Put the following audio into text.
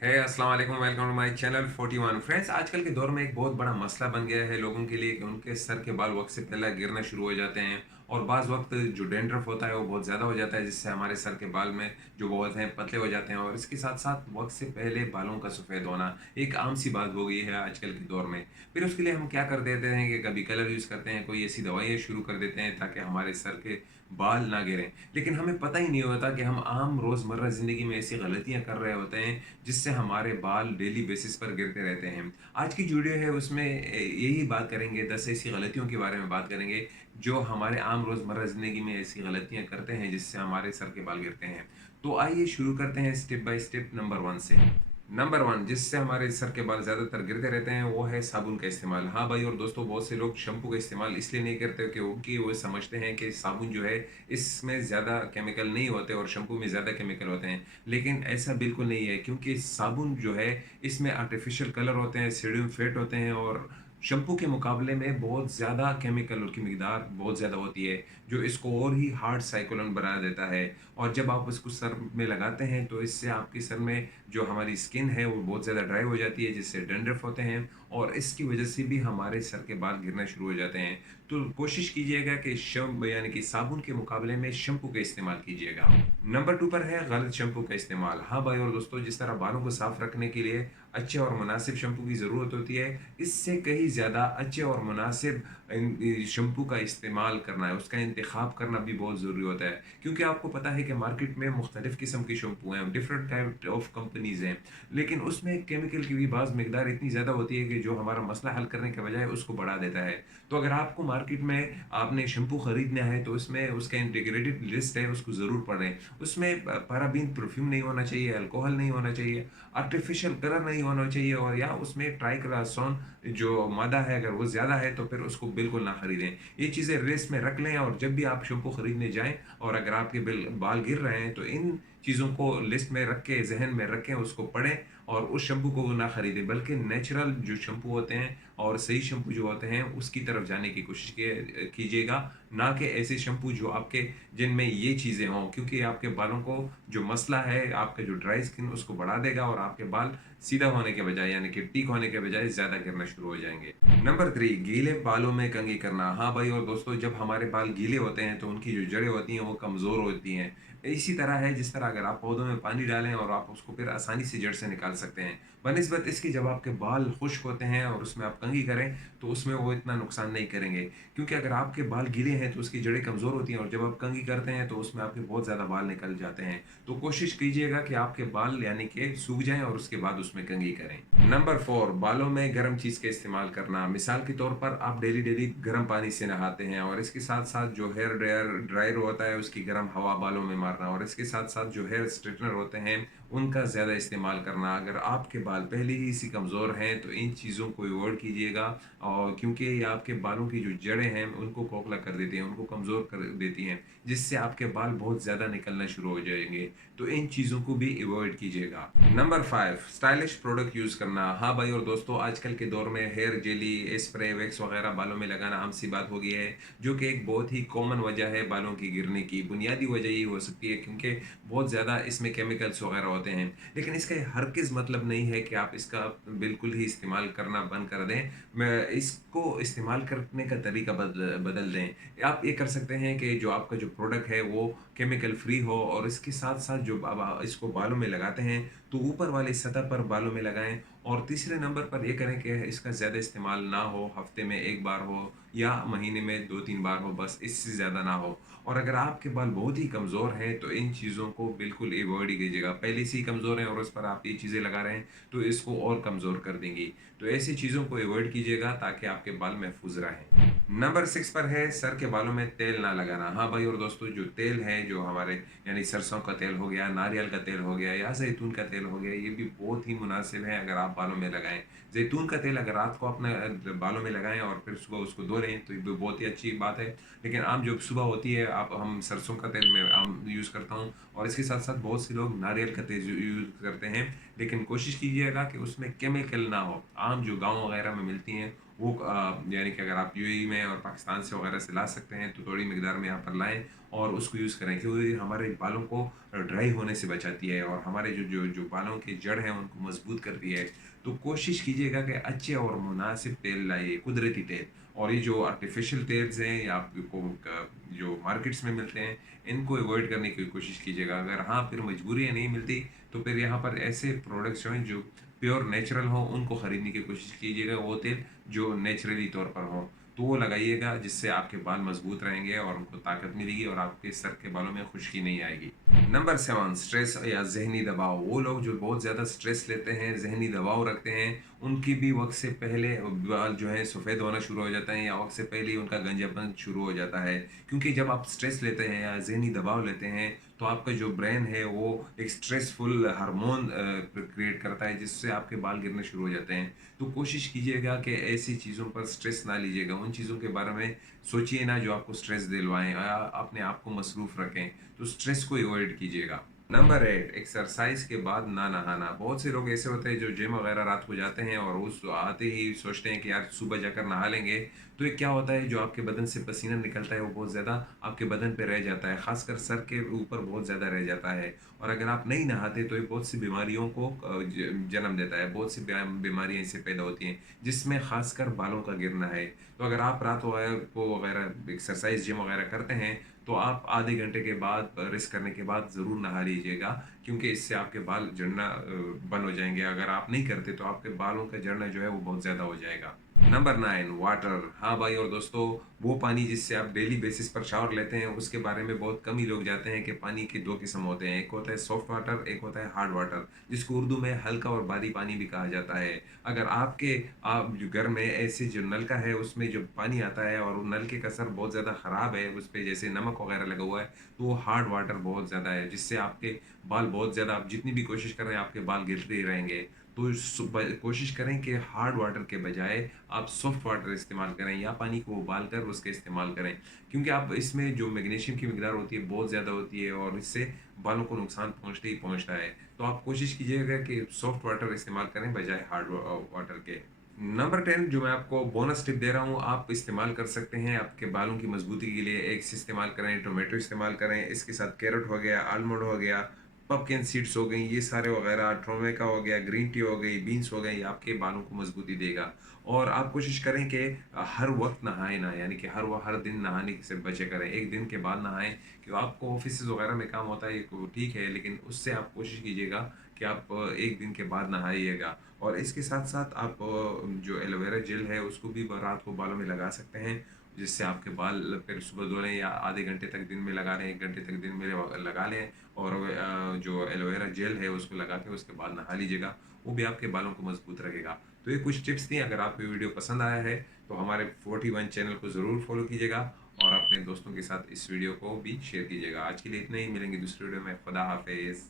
है अस्सलाम वालेकुम, welcome to my channel 41 friends. आजकल के दौर में एक बहुत बड़ा मसला बन गया है लोगों के लिए कि उनके सर के बाल वक्त से पहले गिरना शुरू हो जाते हैं। और बाज़ वक्त जो डेंड्रफ होता है वो बहुत ज़्यादा हो जाता है, जिससे हमारे सर के बाल में जो बहुत हैं पतले हो जाते हैं। और इसके साथ साथ वक्त से पहले बालों का सफ़ेद होना एक आम सी बात हो गई है आजकल के दौर में। फिर उसके लिए हम क्या कर देते हैं कि कभी कलर यूज़ करते हैं, कोई ऐसी दवाइयाँ शुरू कर देते हैं ताकि हमारे सर के बाल ना गिरें। लेकिन हमें पता ही नहीं होता कि हम आम रोज़मर्रा ज़िंदगी में ऐसी गलतियाँ कर रहे होते हैं जिससे हमारे बाल डेली बेसिस पर गिरते रहते हैं। आज की जो वीडियो है उसमें यही बात करेंगे, 10 ऐसी गलतियों के बारे में बात करेंगे जो हमारे आम रोज़मर्रा ज़िंदगी में ऐसी गलतियाँ करते हैं जिससे हमारे सर के बाल गिरते हैं। तो आइए शुरू करते हैं स्टेप बाय स्टेप नंबर 1 से। नंबर 1 जिससे हमारे सर के बाल ज़्यादातर गिरते रहते हैं वो है साबुन का इस्तेमाल। हाँ भाई और दोस्तों, बहुत से लोग शैम्पू का इस्तेमाल इसलिए नहीं करते क्योंकि वो समझते हैं कि साबुन जो है इसमें ज़्यादा केमिकल नहीं होते और शैम्पू में ज़्यादा केमिकल होते हैं। लेकिन ऐसा बिल्कुल नहीं है, क्योंकि साबुन जो है इसमें आर्टिफिशियल कलर होते हैं, सोडियम फेट होते हैं और शैम्पू के मुकाबले में बहुत ज़्यादा केमिकल की मिकदार बहुत ज़्यादा होती है, जो इसको और ही हार्ड साइक्लोन बना देता है। और जब आप उसको सर में लगाते हैं तो इससे आपके सर में जो हमारी स्किन है वो बहुत ज़्यादा ड्राई हो जाती है, जिससे डैंड्रफ होते हैं और इसकी वजह से भी हमारे सर के बाल गिरना शुरू हो जाते हैं। तो कोशिश कीजिएगा कि शम यानी कि साबुन के मुकाबले में शैम्पू का इस्तेमाल कीजिएगा। नंबर 2 पर है गलत शैम्पू का इस्तेमाल। हाँ भाई और दोस्तों, जिस तरह बालों को साफ रखने के लिए अच्छे और मुनासिब शैम्पू की ज़रूरत होती है, इससे कहीं ज़्यादा अच्छे और मुनासिब शैम्पू का इस्तेमाल करना है, उसका इंतखाब करना भी बहुत ज़रूरी होता है। क्योंकि आपको पता है कि मार्केट में मुख्तलिफ़ किस्म के शैम्पू हैं, डिफरेंट टाइप ऑफ कंपनीज़ हैं, लेकिन उसमें केमिकल की भी बाज़ मिकदार इतनी ज़्यादा होती है कि जो हमारा मसला हल करने के बजाय उसको बढ़ा देता है। तो अगर आपको मार्केट में आपने शैम्पू खरीदना है तो उसमें उसका इंटीग्रेटेड लिस्ट है, उसको ज़रूर पढ़ें। उसमें पैराबीन परफ्यूम नहीं होना चाहिए, अल्कोहल नहीं होना चाहिए, आर्टिफिशियल कलर नहीं होना चाहिए और या उसमें ट्राइक्लोरोसोन जो मादा है अगर वो ज़्यादा है तो फिर उसको बिल्कुल ना खरीदें। ये चीज़ें लिस्ट में रख लें और जब भी आप शैम्पू खरीदने जाएँ और अगर आपके बाल गिर रहे हैं तो इन चीज़ों को लिस्ट में रख के ज़हन में रखें, उसको पढ़ें और उस शैम्पू को ना खरीदें, बल्कि नेचुरल जो शैम्पू होते हैं और सही शैम्पू जो होते हैं उसकी तरफ जाने की कोशिश कीजिएगा, ना कि ऐसे शैम्पू जो आपके जिनमें ये चीज़ें हों, क्योंकि आपके बालों को जो मसला है, आपका जो ड्राई स्किन उसको बढ़ा देगा और आपके बाल सीधा होने के बजाय यानी कि ठीक होने के बजाय ज़्यादा गिरना शुरू हो जाएँगे। नंबर 3 गीले बालों में कंघी करना। हाँ भाई और दोस्तों, जब हमारे बाल गीले होते हैं तो उनकी जो जड़ें होती हैं वो कमज़ोर होती हैं। इसी तरह है जिस तरह अगर आप पौधों में पानी डालें और आप उसको फिर आसानी से जड़ से निकाल सकते हैं। बनिस्बत इसकी जब आपके बाल खुश्क होते हैं और उसमें आप कंघी करें तो उसमें वो इतना नुकसान नहीं करेंगे। क्योंकि अगर आपके बाल गीले हैं तो उसकी जड़ें कमज़ोर होती हैं और जब आप कंघी करते हैं तो उसमें आपके बहुत ज़्यादा बाल निकल जाते हैं। तो कोशिश कीजिएगा कि आपके बाल यानी कि सूख जाएँ और उसके बाद उसमें कंघी करें। नंबर 4 बालों में गर्म चीज़ का इस्तेमाल करना। मिसाल के तौर पर आप डेली गर्म पानी से नहाते हैं और इसके साथ-साथ जो हेयर ड्रायर होता है उसकी गर्म हवा बालों में मारना और इसके साथ-साथ जो हेयर स्ट्रेटनर होते हैं उनका ज़्यादा इस्तेमाल करना। अगर आपके बाल पहले ही से कमज़ोर हैं तो इन चीज़ों को अवॉइड कीजिएगा, और क्योंकि ये आपके बालों की जो जड़ें हैं उनको खोखला कर देती हैं, उनको कमज़ोर कर देती हैं, जिससे आपके बाल बहुत ज़्यादा निकलना शुरू हो जाएँगे। तो इन चीज़ों को भी अवॉइड कीजिएगा। नंबर 5 स्टाइलिश प्रोडक्ट यूज़ करना। हाँ भाई और दोस्तों, आजकल के दौर में हेयर जेली, स्प्रे, वैक्स वगैरह बालों में लगाना आम सी बात हो गई है, जो कि एक बहुत ही कॉमन वजह है बालों की गिरने की। बुनियादी वजह ये हो सकती है क्योंकि बहुत ज़्यादा इसमें केमिकल्स वगैरह होते हैं। लेकिन इसका ये हरगिज़ मतलब नहीं है कि आप इसका बिल्कुल ही इस्तेमाल करना बंद कर दें। मैं इसको इस्तेमाल करने का तरीका बदल दें। आप ये कर सकते हैं कि जो आपका जो प्रोडक्ट है वो केमिकल फ्री हो और इसके साथ-साथ जो अब इसको बालों में लगाते हैं तो ऊपर वाली सतह पर बालों में लगाएँ। और तीसरे नंबर पर ये करें कि इसका ज़्यादा इस्तेमाल ना हो, हफ्ते में 1 बार हो या महीने में 2-3 बार हो, बस इससे ज़्यादा ना हो। और अगर आपके बाल बहुत ही कमज़ोर हैं तो इन चीज़ों को बिल्कुल अवॉइड ही कीजिएगा। पहले से ही कमज़ोर हैं और उस पर आप ये चीज़ें लगा रहे हैं तो इसको और कमज़ोर कर देंगी। तो ऐसी चीज़ों को अवॉइड कीजिएगा ताकि आपके बाल महफूज़ रहें। नंबर 6 पर है सर के बालों में तेल ना लगाना। हाँ भाई और दोस्तों, जो तेल है जो हमारे यानी सरसों का तेल हो गया, नारियल का तेल हो गया या ज़ैतून का तेल हो गया, ये भी बहुत ही मुनासिब है अगर आप बालों में लगाएँ। ज़ैतून का तेल अगर रात को अपने बालों में लगाएँ और फिर सुबह उसको धो लें तो ये भी बहुत ही अच्छी बात है। लेकिन आम जो सुबह होती है आप हम सरसों का तेल मैं आम यूज़ करता हूँ और इसके साथ-साथ बहुत से लोग नारियल का तेल यूज़ करते हैं। लेकिन कोशिश कीजिएगा कि उसमें केमिकल ना हो। आम जो गाँव वगैरह में मिलती हैं वो यानी कि अगर आप यूएई में और पाकिस्तान से वगैरह से ला सकते हैं तो थोड़ी मिकदार में यहाँ पर लाएँ और उसको यूज़ करें, क्योंकि हमारे बालों को ड्राई होने से बचाती है और हमारे जो जो जो बालों की जड़ है उनको मजबूत करती है। तो कोशिश कीजिएगा कि अच्छे और मुनासिब तेल लाइए, कुदरती तेल। और ये जो आर्टिफिशियल तेल्स हैं या आपको जो मार्केट्स में मिलते हैं, इनको अवॉइड करने की कोशिश कीजिएगा। अगर हाँ फिर मजबूरी है नहीं मिलती, तो फिर यहाँ पर ऐसे प्रोडक्ट्स जो हैं जो प्योर नेचुरल हो उनको खरीदने की कोशिश कीजिएगा, वो तेल जो नेचुरली तौर पर हो। तो वो लगाइएगा, जिससे आपके बाल मजबूत रहेंगे और उनको ताकत मिलेगी और आपके सर के बालों में खुश्की नहीं आएगी। नंबर 7, स्ट्रेस या ज़हनी दबाव। वो लोग जो बहुत ज़्यादा स्ट्रेस लेते हैं, ज़हनी दबाव रखते हैं, उनकी भी वक़्त से पहले बाल जो है सफ़ेद होना शुरू हो जाता है या वक़्त से पहले ही उनका गंजापन शुरू हो जाता है। क्योंकि जब आप स्ट्रेस लेते हैं या ज़हनी दबाव लेते हैं, तो आपका जो ब्रेन है वो एक स्ट्रेसफुल हार्मोन क्रिएट करता है, जिससे आपके बाल गिरने शुरू हो जाते हैं। तो कोशिश कीजिएगा कि ऐसी चीज़ों पर स्ट्रेस ना लीजिएगा, उन चीज़ों के बारे में सोचिए ना जो आपको स्ट्रेस दिलवाएँ, अपने आप को मसरूफ़ रखें, तो स्ट्रेस को अवॉइड कीजिएगा। नंबर 8, एक्सरसाइज के बाद ना नहाना। बहुत से लोग ऐसे होते हैं जो जिम वगैरह रात को जाते हैं और उस आते ही सोचते हैं कि यार सुबह जाकर नहा लेंगे। तो ये क्या होता है, जो आपके बदन से पसीना निकलता है वो बहुत ज़्यादा आपके बदन पे रह जाता है, ख़ासकर सर के ऊपर बहुत ज़्यादा रह जाता है। और अगर आप नहीं नहाते तो ये बहुत सी बीमारियों को जन्म देता है, बहुत सी बीमारियाँ इससे पैदा होती हैं, जिसमें ख़ासकर बालों का गिरना है। तो अगर आप रात वगैरह को वगैरह एक्सरसाइज जिम वगैरह करते हैं, तो आप आधे घंटे के बाद रेस्ट करने के बाद ज़रूर नहा लीजिएगा, क्योंकि इससे आपके बाल झड़ना बंद हो जाएँगे। अगर आप नहीं करते तो आपके बालों का झड़ना जो है वो बहुत ज़्यादा हो जाएगा। Number 9, water. हाँ भाई और दोस्तों, वो पानी जिससे आप डेली बेसिस पर शावर लेते हैं, उसके बारे में बहुत कम ही लोग जानते हैं कि पानी के 2 किस्म होते हैं। एक होता है सॉफ्ट वाटर, एक होता है हार्ड वाटर, जिसको उर्दू में हल्का और भारी पानी भी कहा जाता है। अगर आप जो घर में ऐसे जो नल का है उसमें जो पानी आता है और वो नलके का सर बहुत ज़्यादा ख़राब है, उस पे जैसे नमक वगैरह लगा हुआ है, तो वो हार्ड वाटर बहुत ज़्यादा है, जिससे आपके बाल बहुत ज़्यादा, आप जितनी भी कोशिश कर रहे हैं आपके बाल गिरते ही रहेंगे। तो कोशिश करें कि हार्ड वाटर के बजाय आप सॉफ्ट वाटर इस्तेमाल करें या पानी को उबाल कर उसका इस्तेमाल करें, क्योंकि आप इसमें जो मैग्नीशियम की मिकदार होती है बहुत ज़्यादा होती है और इससे बालों को नुकसान पहुंचते ही पहुंचता है। तो आप कोशिश कीजिएगा कि सॉफ्ट वाटर इस्तेमाल करें बजाय हार्ड वाटर के। नंबर 10 जो मैं आपको बोनस टिप दे रहा हूँ, आप इस्तेमाल कर सकते हैं आपके बालों की मजबूती के लिए। एग्स इस्तेमाल करें, टोमेटो इस्तेमाल करें, इसके साथ कैरेट हो गया, आलमंड हो गया, पम्पकिन सीड्स हो गई, ये सारे वगैरह, टोमेका हो गया, ग्रीन टी हो गई, बीन्स हो गई, ये आपके बालों को मजबूती देगा। और आप कोशिश करें कि हर वक्त नहाएं ना, यानी कि हर दिन नहाने से बचे करें, एक दिन के बाद नहाएं। कि आपको ऑफिस वगैरह में काम होता है ये तो ठीक है, लेकिन उससे आप कोशिश कीजिएगा कि आप एक दिन के बाद नहाइएगा। और इसके साथ साथ आप जो एलोवेरा जेल है उसको भी रात को बालों में लगा सकते हैं, जिससे आपके बाल फिर सुबह धो लें या आधे घंटे तक दिन में लगा लें, 1 घंटे तक दिन में लगा लें और जो एलोवेरा जेल है उसको लगा के उसके बाद नहा लीजिएगा, वो भी आपके बालों को मजबूत रखेगा। तो ये कुछ टिप्स थी। अगर आपको ये वीडियो पसंद आया है तो हमारे 41 चैनल को ज़रूर फॉलो कीजिएगा और अपने दोस्तों के साथ इस वीडियो को भी शेयर कीजिएगा। आज के लिए इतना ही, मिलेंगे दूसरी वीडियो में। खुदा हाफिज़।